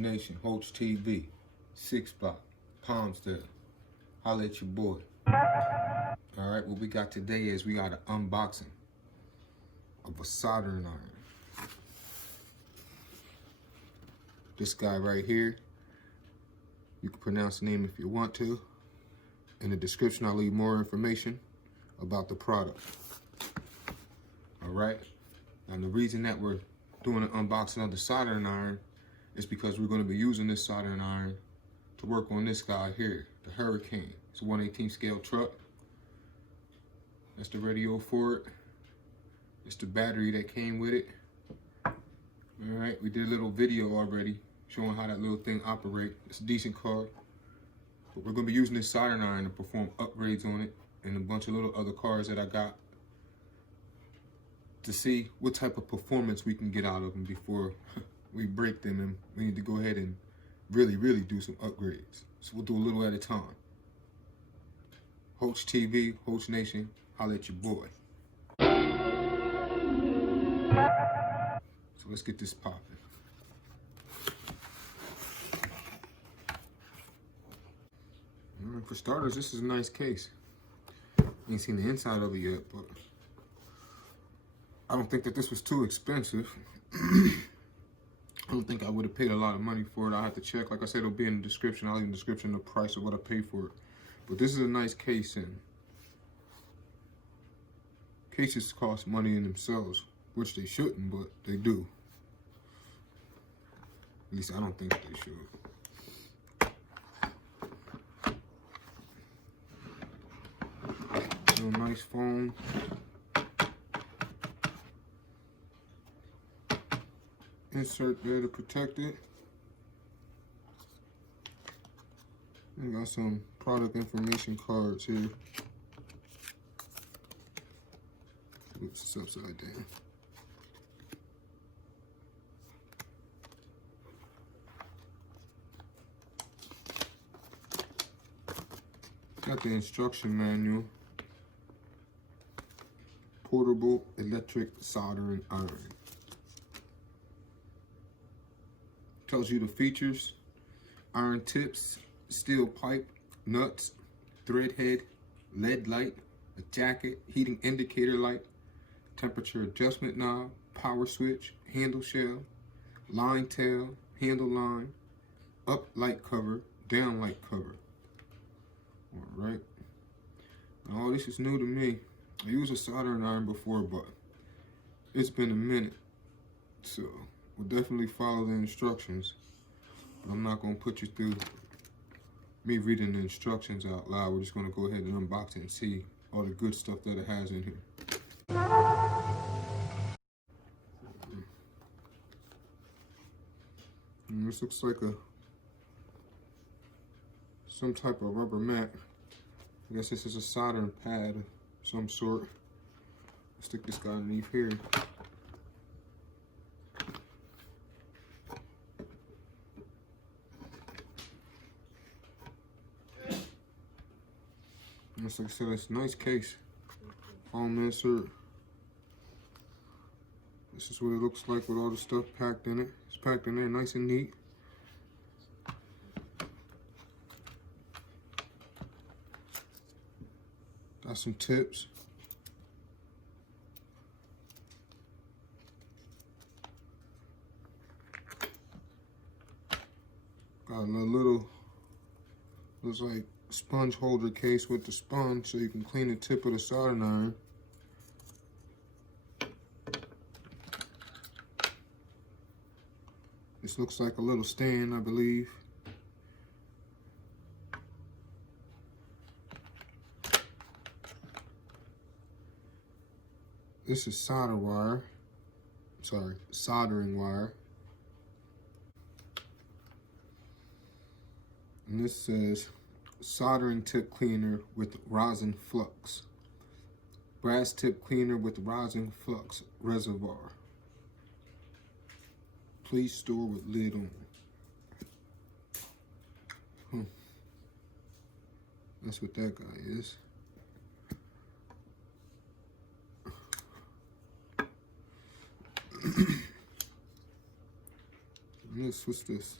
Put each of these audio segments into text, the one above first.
Nation, HOACHTV, 6-Block, PALMSDALE. Holla at your boy. Alright, what we got today is we got an unboxing of a soldering iron. This guy right here, you can pronounce the name if you want to. In the description, I'll leave more information about the product. Alright, and the reason that we're doing an unboxing of the soldering iron is because we're going to be using this soldering iron to work on this guy here, the Hurricane. It's a 1/18 scale truck. That's the radio for it. It's the battery that came with it. Alright, we did a little video already showing how that little thing operates. It's a decent car. But we're going to be using this soldering iron to perform upgrades on it and a bunch of little other cars that I got to see what type of performance we can get out of them before we break them, and we need to go ahead and really do some upgrades. So we'll do a little at a time. HOACHTV, HOACH Nation, holla at your boy. So let's get this popping. For starters, this is a nice case. Ain't seen the inside of it yet, but I don't think that this was too expensive. I don't think I would have paid a lot of money for it. I'll have to check. Like I said, it'll be in the description. I'll leave in the description the price of what I paid for it. But this is a nice case, and cases cost money in themselves, which they shouldn't, but they do. At least I don't think they should. Nice foam. Insert there to protect it. We got some product information cards here. Oops, it's upside down. Got the instruction manual. Portable electric soldering iron. Tells you the features: iron tips, steel pipe, nuts, thread head, LED light, a jacket, heating indicator light, temperature adjustment knob, power switch, handle shell, line tail, handle line, up light cover, down light cover. All right. All this is new to me. I used a soldering iron before, but it's been a minute. So we'll definitely follow the instructions. But I'm not going to put you through me reading the instructions out loud. We're just going to go ahead and unbox it and see all the good stuff that it has in here. And this looks like some type of rubber mat. I guess this is a soldering pad of some sort. Stick this guy underneath here. And like I said, it's a nice case. Foam insert. This is what it looks like with all the stuff packed in it. It's packed in there nice and neat. Got some tips. Got a little, looks like sponge holder case with the sponge so you can clean the tip of the soldering iron. This looks like a little stand, I believe. This is solder wire. Sorry, soldering wire. And this says soldering tip cleaner with rosin flux. Brass tip cleaner with rosin flux reservoir. Please store with lid on. That's what that guy is. And this, what's this?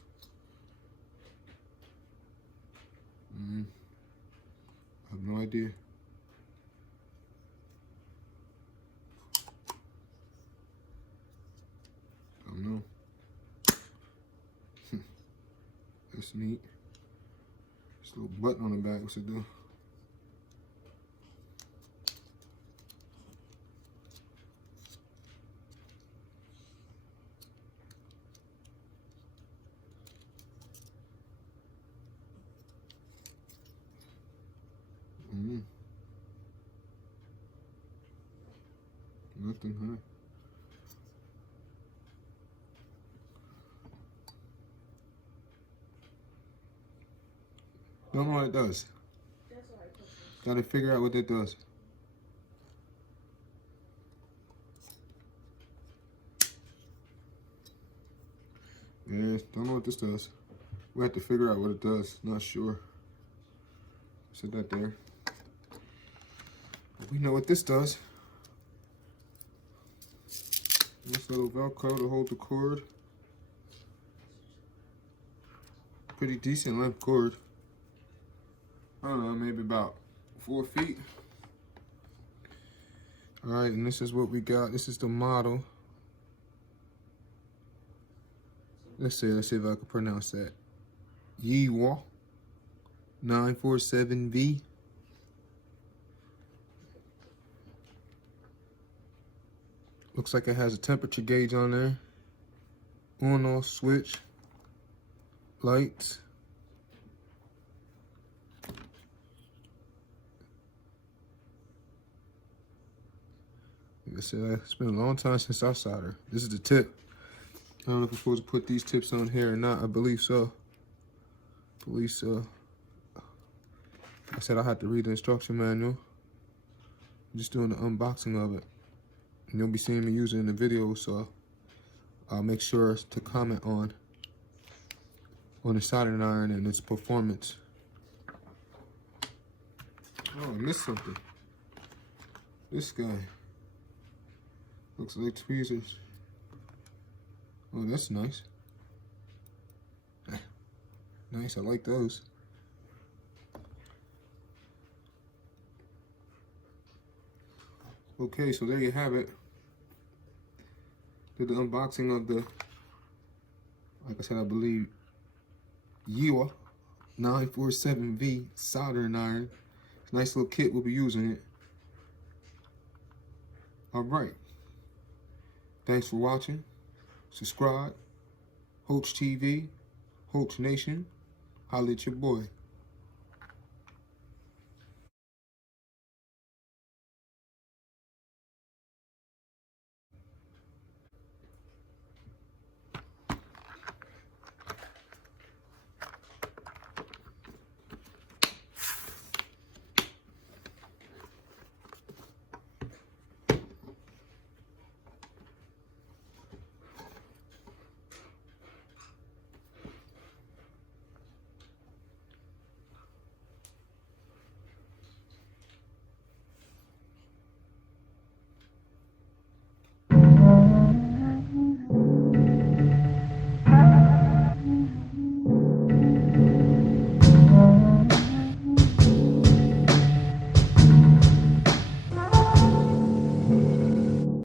idea. I don't know. That's neat. This little button on the back, what's it do? Nothing, huh? Don't know what it does. Gotta figure out what it does. Yeah, don't know what this does. We have to figure out what it does. Not sure. Set that there. But we know what this does. This little Velcro to hold the cord. Pretty decent length cord. I don't know, maybe about 4 feet. All right, and this is what we got. This is the model. Let's see if I can pronounce that. YIHUA 947V. Looks like it has a temperature gauge on there. On-off switch. Lights. Like I said, it's been a long time since I soldered. This is the tip. I don't know if I'm supposed to put these tips on here or not. I believe so. Like I said, I had to read the instruction manual. I'm just doing the unboxing of it. And you'll be seeing me use it in the video, so I'll make sure to comment on the soldering iron and its performance. Oh, I missed something. This guy looks like tweezers. Oh, that's nice. Nice, I like those. Okay, so there you have it. Did the unboxing of the, like I said, I believe, YIHUA 947V soldering iron. Nice little kit, we'll be using it. All right. Thanks for watching. Subscribe. HOACHTV. HOACH Nation. Holla at your boy.